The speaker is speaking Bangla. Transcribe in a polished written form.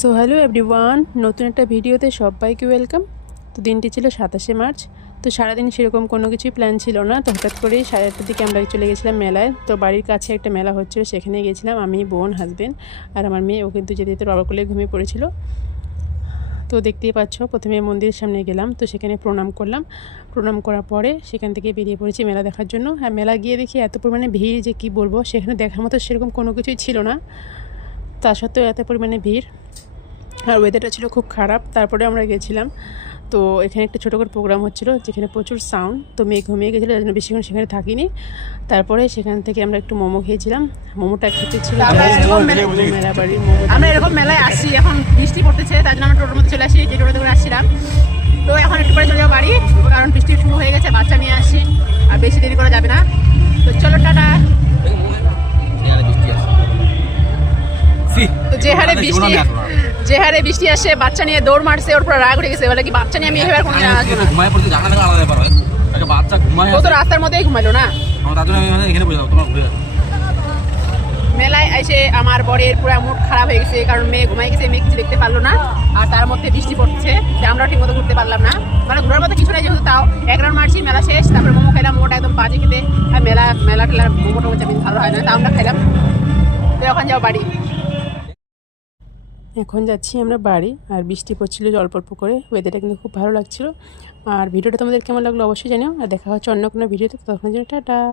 সো হ্যালো এভরিওয়ান, নতুন একটা ভিডিওতে সবাইকে ওয়েলকাম। তো দিনটি ছিল 27শে মার্চ। তো সারাদিন সেরকম কোনো কিছুই প্ল্যান ছিল না। তো হঠাৎ করেই 8:30টার দিকে আমরা চলে গেছিলাম মেলায়। তো বাড়ির কাছে একটা মেলা হচ্ছিল, সেখানে গিয়েছিলাম আমি, বোন, হাজব্যান্ড আর আমার মেয়ে। ও কিন্তু যেতে যেতে বাবার কোলে ঘুমিয়ে পড়েছিল। তো দেখতেই পাচ্ছ, প্রথমে মন্দিরের সামনে গেলাম, তো সেখানে প্রণাম করলাম। প্রণাম করার পরে সেখান থেকে বেরিয়ে পড়েছি মেলা দেখার জন্য। আর মেলা গিয়ে দেখি এত পরিমাণে ভিড় যে কি বলবো, সেখানে দেখার মতো সেরকম কোনো কিছুই ছিল না। তা সত্ত্বেও এত পরিমাণে ভিড়, আর ওয়েদারটা ছিল খুব খারাপ। তারপরে আমরা গেছিলাম, তো এখানে একটা ছোটো করে প্রোগ্রাম হচ্ছিলো যেখানে প্রচুর সাউন্ড। তো মেয়ে ঘুমিয়ে গেছিলো, যার জন্য বেশিক্ষণ সেখানে থাকিনি। তারপরে সেখান থেকে আমরা একটু মোমো খেয়েছিলাম। মোমোটা খেতে ছিল মেলা বাড়ির মোমো। আমরা এরকম মেলায় আসি, এখন বৃষ্টি পড়তেছে, তার জন্য আমরা টোটোর মধ্যে চলে আসি, যে টোটোতে করে আসছিলাম। তো এখন একটু পরে চলে যাবো বাড়ি, কারণ বৃষ্টি শুরু হয়ে গেছে, বাচ্চা নিয়ে আসি, আর বেশি দেরি করা যাবে না। তো চলো টাটা। তো যে হারে বৃষ্টি আসে, বাচ্চা নিয়ে দৌড় মারছে, ওর পুরো রাগ উঠে গেছে। বলে কি বাচ্চা নিয়ে আমি এবার কোনো আসবো না। ও তো রাস্তার মধ্যেই ঘুমাইলো না। মেলায় এসে আমার বরের পুরো মুড খারাপ হয়ে গেছে, কারণ মেয়ে ঘুমাই গেছে, মেয়ে কিছু দেখতে পারলো না। আর তার মধ্যে বৃষ্টি পড়ছে, যে আমরা ঠিক মতো ঘুরতে পারলাম না। মানে ঘোরার মতো কিছু নাই, যেহেতু তাও 1 রাউন্ড মারছি, মেলা শেষ। তারপরে মোমো খাইলাম, মোটা একদম বাজে খেতে। আর মেলা টেলার মোমো টোমো চাপিন ভালো হয় না, তা আমরা খাইলাম। তো এখন যাও বাড়ি। এখন যাচ্ছি আমরা বাড়ি। আর বৃষ্টি পড়ছিল অল্প অল্প করে, ওয়েদারটা কিন্তু খুব ভালো লাগছিল। আর ভিডিওটা তোমাদের কেমন লাগলো অবশ্যই জানিও। আর দেখা হচ্ছে অন্য কোনো ভিডিওতে, তখন জন্য টাটা।